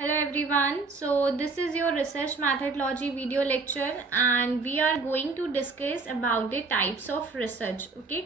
Hello everyone. So this is your research methodology video lecture and we are going to discuss about the types of research. Okay,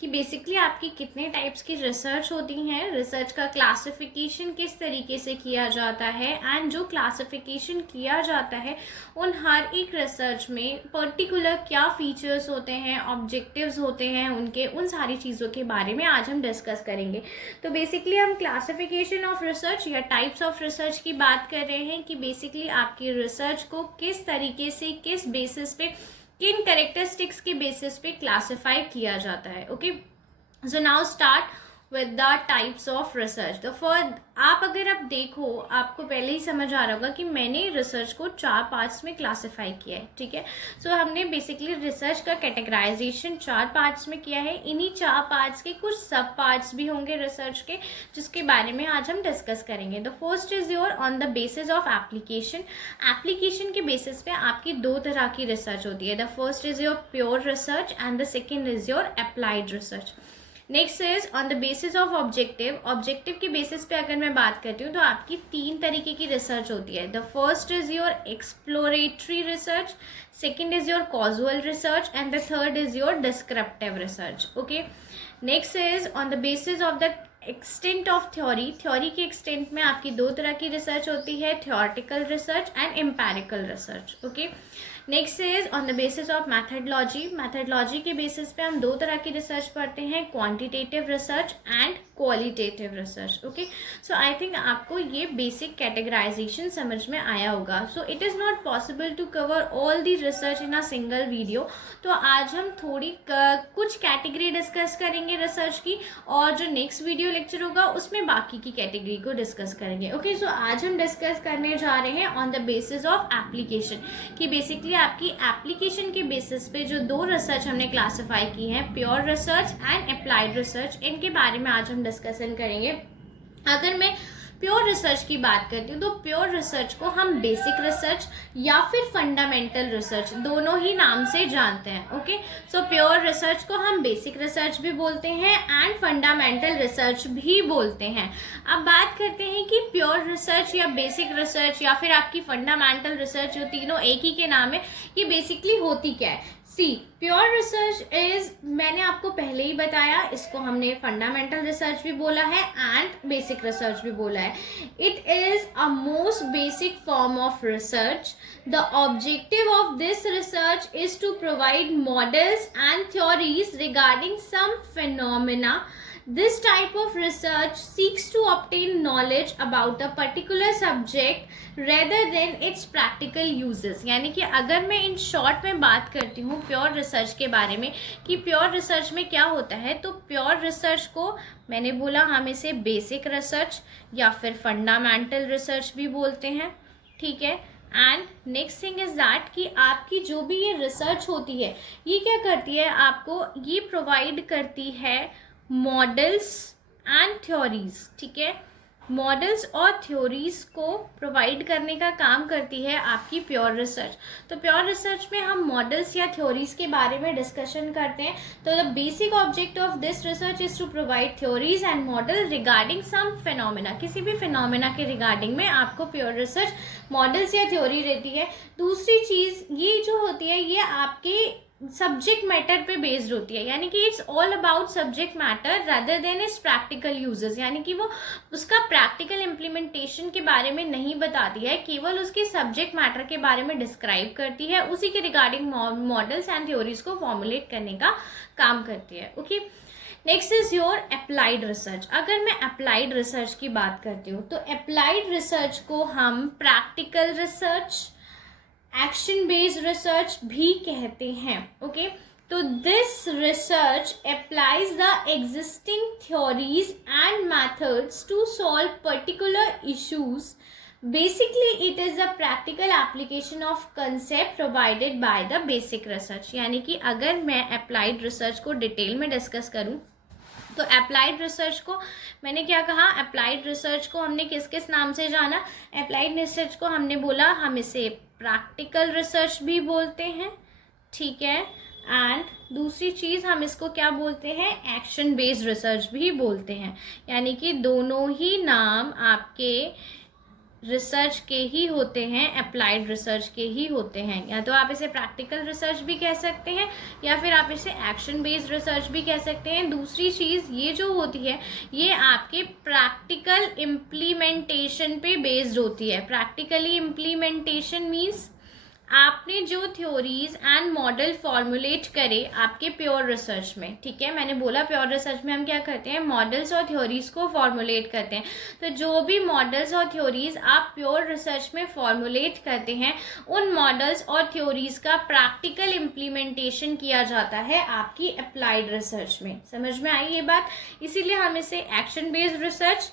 कि basically आपकी कितने types की research होती हैं, research का classification किस तरीके से किया जाता है एंड जो क्लासिफिकेशन किया जाता है उन हर एक रिसर्च में पर्टिकुलर क्या फीचर्स होते हैं, ऑब्जेक्टिव्स होते हैं उनके, उन सारी चीज़ों के बारे में आज हम डिस्कस करेंगे। तो बेसिकली हम क्लासिफिकेशन ऑफ रिसर्च या टाइप्स ऑफ रिसर्च की बात कर रहे हैं कि बेसिकली आपकी रिसर्च को किस तरीके से, किस बेसिस पे, किन कैरेक्टरिस्टिक्स के बेसिस पे क्लासिफाई किया जाता है। Okay, so now start with the types of research. The first, आप अगर आप देखो, आपको पहले ही समझ आ रहा होगा कि मैंने रिसर्च को 4 पार्ट्स में क्लासिफाई किया है। ठीक है, सो हमने बेसिकली रिसर्च का कैटेगराइजेशन 4 पार्ट्स में किया है। इन्हीं 4 पार्ट्स के कुछ सब पार्ट्स भी होंगे रिसर्च के, जिसके बारे में आज हम डिस्कस करेंगे। The first is your on the basis of application. Application के बेसिस पे आपकी 2 तरह की रिसर्च होती है। The first is your pure research and the second is your applied research. Next is on the basis of objective. Objective के basis पे अगर मैं बात करती हूँ तो आपकी 3 तरीके की रिसर्च होती है। The first is your exploratory research, second is your causal research and the third is your descriptive research. Okay, next is on the basis of the extent of theory. Theory के extent में आपकी 2 तरह की research होती है, theoretical research and empirical research. Okay, next is on the basis of methodology. Methodology के basis पे हम 2 तरह की रिसर्च पढ़ते हैं, quantitative research and qualitative research. Okay, so I think आपको ये बेसिक कैटेगराइजेशन समझ में आया होगा। So it is not possible to cover all the research in a single video. तो आज हम थोड़ी कुछ कैटेगरी डिस्कस करेंगे रिसर्च की, और जो नेक्स्ट वीडियो लेक्चर होगा उसमें बाकी की कैटेगरी को डिस्कस करेंगे। ओके, सो आज हम डिस्कस करने जा रहे हैं on the basis of application, कि बेसिकली आपकी एप्लीकेशन के बेसिस पे जो 2 रिसर्च हमने क्लासिफाई की हैं, pure research and applied research, इनके बारे में आज हम डिस्कशन करेंगे। अगर मैं प्योर रिसर्च की बात करती हूँ तो प्योर रिसर्च को हम बेसिक रिसर्च या फिर फंडामेंटल रिसर्च दोनों ही नाम से जानते हैं। ओके, सो प्योर रिसर्च को हम बेसिक रिसर्च भी बोलते हैं एंड फंडामेंटल रिसर्च भी बोलते हैं। अब बात करते हैं कि प्योर रिसर्च या बेसिक रिसर्च या फिर आपकी फंडामेंटल रिसर्च, जो तीनों एक ही के नाम है, ये बेसिकली होती क्या है। प्योर रिसर्च इज, मैंने आपको पहले ही बताया, इसको हमने फंडामेंटल रिसर्च भी बोला है एंड बेसिक रिसर्च भी बोला है। It is a most basic form of research. The objective of this research is to provide models and theories regarding some phenomena. This type of research seeks to obtain knowledge about a particular subject rather than its practical uses. यानी कि अगर मैं in short में बात करती हूँ pure research के बारे में कि प्योर रिसर्च में क्या होता है, तो प्योर रिसर्च को मैंने बोला हम इसे बेसिक रिसर्च या फिर फंडामेंटल रिसर्च भी बोलते हैं। ठीक है, and next thing is that कि आपकी जो भी ये रिसर्च होती है, ये क्या करती है, आपको ये प्रोवाइड करती है मॉडल्स एंड थ्योरीज। ठीक है, मॉडल्स और थ्योरीज को प्रोवाइड करने का काम करती है आपकी प्योर रिसर्च। तो प्योर रिसर्च में हम मॉडल्स या थ्योरीज के बारे में डिस्कशन करते हैं। तो the basic object of this research is to provide theories and model regarding some phenomena. किसी भी फिनोमिना के रिगार्डिंग में आपको प्योर रिसर्च मॉडल्स या थ्योरी रहती है। दूसरी चीज ये जो होती है, ये आपके सब्जेक्ट मैटर पे बेस्ड होती है, यानी कि it's all about subject matter rather than it's practical uses. यानी कि वो उसका प्रैक्टिकल इम्प्लीमेंटेशन के बारे में नहीं बताती है, केवल उसके सब्जेक्ट मैटर के बारे में डिस्क्राइब करती है, उसी के रिगार्डिंग मॉडल्स एंड थ्योरीज को फॉर्मुलेट करने का काम करती है। Okay, next is your applied research. अगर मैं अप्लाइड रिसर्च की बात करती हूँ तो अप्लाइड रिसर्च को हम practical research, action based research भी कहते हैं। ओके, तो this research applies the existing theories and methods to solve particular issues. Basically, it is a practical application of concept provided by the basic research. यानी कि अगर मैं applied research को detail में डिस्कस करूँ तो अप्लाइड रिसर्च को मैंने क्या कहा, अप्लाइड रिसर्च को हमने किस किस नाम से जाना, अप्लाइड रिसर्च को हमने बोला हम इसे प्रैक्टिकल रिसर्च भी बोलते हैं। ठीक है, एंड दूसरी चीज़ हम इसको क्या बोलते हैं, एक्शन बेस्ड रिसर्च भी बोलते हैं। यानी कि दोनों ही नाम आपके रिसर्च के ही होते हैं, अप्लाइड रिसर्च के ही होते हैं। या तो आप इसे प्रैक्टिकल रिसर्च भी कह सकते हैं या फिर आप इसे एक्शन बेस्ड रिसर्च भी कह सकते हैं। दूसरी चीज़ ये जो होती है ये आपके प्रैक्टिकल इम्प्लीमेंटेशन पे बेस्ड होती है। प्रैक्टिकली इम्प्लीमेंटेशन मीन्स आपने जो थ्योरीज एंड मॉडल फॉर्मुलेट करे आपके प्योर रिसर्च में, ठीक है। मैंने बोला प्योर रिसर्च में हम क्या करते हैं, मॉडल्स और थ्योरीज को फॉर्मुलेट करते हैं। तो जो भी मॉडल्स और थ्योरीज आप प्योर रिसर्च में फॉर्मुलेट करते हैं उन मॉडल्स और थ्योरीज का प्रैक्टिकल इम्प्लीमेंटेशन किया जाता है आपकी अप्लाइड रिसर्च में। समझ में आई ये बात? इसीलिए हम इसे action based research,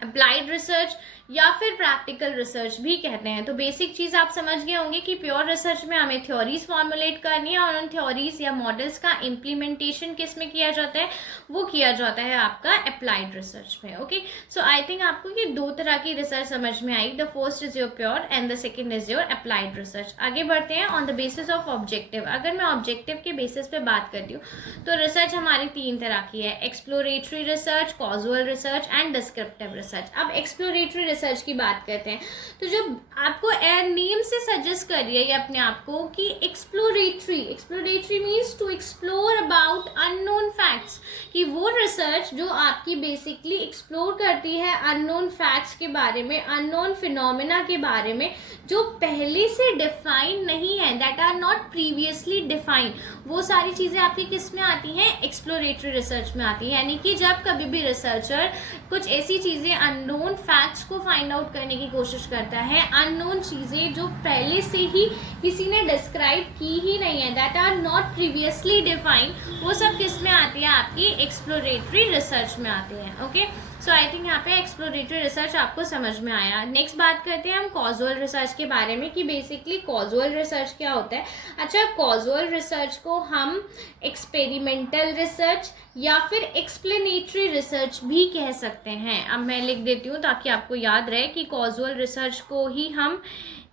applied research या फिर प्रैक्टिकल रिसर्च भी कहते हैं। तो बेसिक चीज़ आप समझ गए होंगे कि प्योर रिसर्च में हमें थ्योरीज फॉर्मुलेट करनी है और उन थ्योरीज या मॉडल्स का इम्प्लीमेंटेशन किस में किया जाता है, वो किया जाता है आपका अप्लाइड रिसर्च में। ओके, सो आई थिंक आपको ये दो तरह की रिसर्च समझ में आई। The first is your pure and the second is your applied research. आगे बढ़ते हैं। On the basis of objective, अगर मैं ऑब्जेक्टिव के बेसिस पे बात करती हूँ तो रिसर्च हमारी तीन तरह की है, exploratory research, casual research and descriptive research. अब एक्सप्लोरेटरी रिसर्च की बात करते हैं तो जो आपको नेम से सजेस्ट कर रही है ये अपने आप को कि exploratory means to explore about unknown facts, कि वो रिसर्च जो आपकी बेसिकली एक्सप्लोर करती है अननोन फैक्ट्स के बारे में, अननोन फिनोमेना के बारे में जो पहले से डिफाइन नहीं है, that are not previously defined. वो सारी चीज़ें आपकी किस में आती हैं, एक्सप्लोरेटरी रिसर्च में आती है। यानी कि जब कभी भी रिसर्चर कुछ ऐसी चीज़ें अननोन फैक्ट्स को फाइंड आउट करने की कोशिश करता है, अननोन चीज़ें जो पहले से ही किसी ने डिस्क्राइब की ही नहीं है, that are not previously defined, वो सब किस में आती है, आपकी एक्सप्लोरेटरी रिसर्च में आती है। ओके, सो आई थिंक यहाँ पे एक्सप्लोरेटरी रिसर्च आपको समझ में आया। नेक्स्ट बात करते हैं हम कॉजुअल रिसर्च के बारे में कि बेसिकली कॉजुअल रिसर्च क्या होता है। अच्छा, कॉजुअल रिसर्च को हम एक्सपेरिमेंटल रिसर्च या फिर एक्सप्लेनेटरी रिसर्च भी कह सकते हैं। अब मैं लिख देती हूँ ताकि आपको याद रहे कि कॉजुअल रिसर्च को ही हम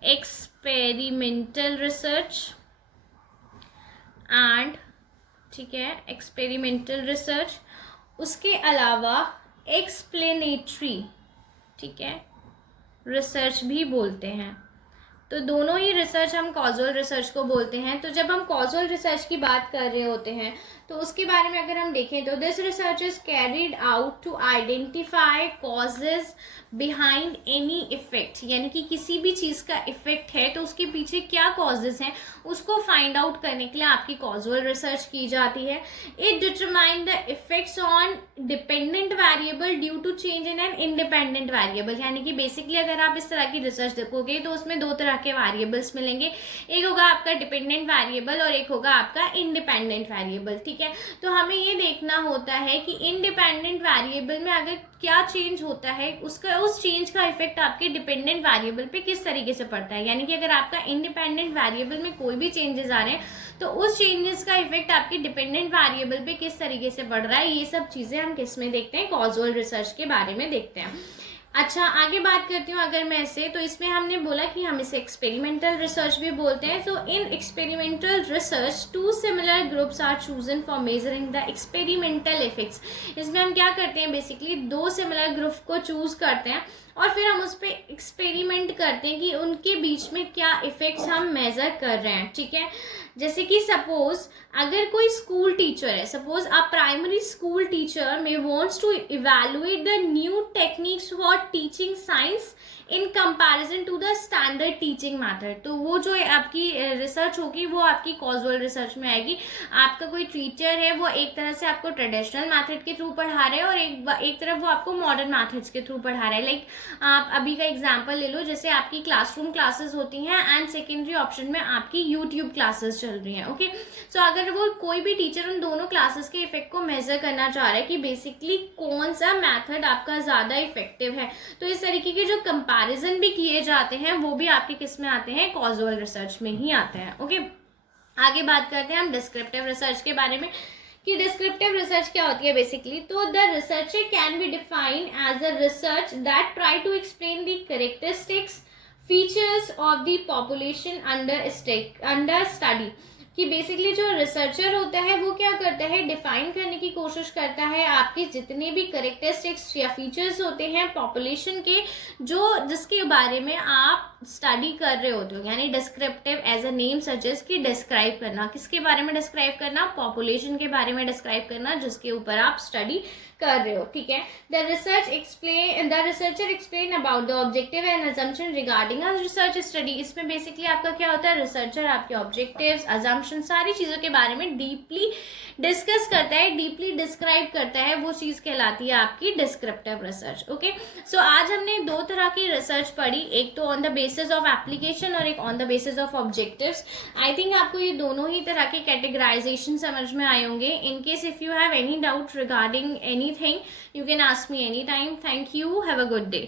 एक्सपेरिमेंटल रिसर्च एंड, ठीक है, एक्सपेरिमेंटल रिसर्च, उसके अलावा एक्सप्लेनेटरी, ठीक है, रिसर्च भी बोलते हैं। तो दोनों ही रिसर्च हम कॉजुअल रिसर्च को बोलते हैं। तो जब हम कॉजुअल रिसर्च की बात कर रहे होते हैं तो उसके बारे में अगर हम देखें तो this research is carried out to identify causes behind any effect, यानी कि किसी भी चीज़ का इफेक्ट है तो उसके पीछे क्या कॉजेज हैं उसको फाइंड आउट करने के लिए आपकी कॉजुअल रिसर्च की जाती है। It determine the effects on dependent variable due to change in an independent variable, यानी कि बेसिकली अगर आप इस तरह की रिसर्च देखोगे तो उसमें दो तरह के वेरिएबल्स मिलेंगे, एक होगा आपका डिपेंडेंट वेरिएबल और एक होगा आपका इंडिपेंडेंट वेरिएबल। ठीक है, तो हमें ये देखना होता है कि इंडिपेंडेंट वेरिएबल में अगर क्या चेंज होता है उसका, उस चेंज का इफेक्ट आपके डिपेंडेंट वेरिएबल पे किस तरीके से पड़ता है। यानी कि अगर आपका इंडिपेंडेंट वेरिएबल में कोई भी चेंजेस आ रहे हैं तो उस चेंजेस का इफेक्ट आपके डिपेंडेंट वेरिएबल पे किस तरीके से पड़ रहा है, ये सब चीजें हम किस में देखते हैं, कॉजुअल रिसर्च के बारे में देखते हैं। अच्छा, आगे बात करती हूँ अगर मैं इसे, तो इसमें हमने बोला कि हम इसे एक्सपेरिमेंटल रिसर्च भी बोलते हैं। तो in experimental research two similar groups are chosen for measuring the experimental effects. इसमें हम क्या करते हैं, बेसिकली दो सिमिलर ग्रुप को चूज करते हैं और फिर हम उस पर एक्सपेरिमेंट करते हैं कि उनके बीच में क्या इफेक्ट्स हम मेजर कर रहे हैं। ठीक है, जैसे कि सपोज अगर कोई स्कूल टीचर है, suppose a primary school teacher में wants to evaluate the new techniques for teaching science in comparison to the standard teaching method, तो वो जो आपकी रिसर्च होगी वो आपकी कॉजुअल रिसर्च में आएगी। आपका कोई टीचर है वो एक तरह से आपको ट्रेडिशनल मेथड के थ्रू पढ़ा रहे हैं और एक तरफ वो आपको मॉडर्न मेथड्स के थ्रू पढ़ा रहे हैं। लाइक आप अभी का एग्जांपल ले लो, जैसे आपकी क्लासरूम क्लासेस होती हैं एंड सेकेंडरी ऑप्शन में आपकी यूट्यूब क्लासेस चल रही हैं। ओके, सो अगर वो कोई भी टीचर उन दोनों क्लासेस के इफेक्ट को मेजर करना चाह रहा है कि बेसिकली कौन सा मेथड आपका ज़्यादा इफेक्टिव है, तो इस तरीके के जो कंपैरिजन भी किए जाते हैं वो भी आपके किस में आते हैं, कॉजुअल रिसर्च में ही आते हैं। ओके, आगे बात करते हैं हम डिस्क्रिप्टिव रिसर्च के बारे में कि डिस्क्रिप्टिव रिसर्च क्या होती है बेसिकली। तो the researcher can be define as a research that try to explain the characteristics features of the population under study. कि बेसिकली जो रिसर्चर होता है वो क्या करता है, डिफाइन करने की कोशिश करता है आपके जितने भी करेक्टरिस्टिक्स या फीचर्स होते हैं पॉपुलेशन के, जो जिसके बारे में आप स्टडी कर रहे होते हो, यानी descriptive as a name suggest कि डिस्क्राइब करना, किसके बारे में डिस्क्राइब करना, पॉपुलेशन के बारे में डिस्क्राइब करना जिसके ऊपर आप स्टडी कर रहे हो, ठीक है। The researcher explain about the objective and assumption regarding a research study. इसमें बेसिकली आपका क्या होता है, रिसर्चर आपके ऑब्जेक्टिव्स, अजम्पशन, सारी चीज़ों के बारे में डीपली डिस्कस करता है, डीपली डिस्क्राइब करता है, वो चीज़ कहलाती है आपकी डिस्क्रिप्टिव रिसर्च। ओके, सो आज हमने दो तरह की रिसर्च पढ़ी, एक तो on the basis of application और एक on the basis of objectives. I think आपको ये दोनों ही तरह के कैटेगराइजेशन समझ में आए होंगे। In case if you have any doubt regarding anything, you can ask me anytime. Thank you. Have a good day.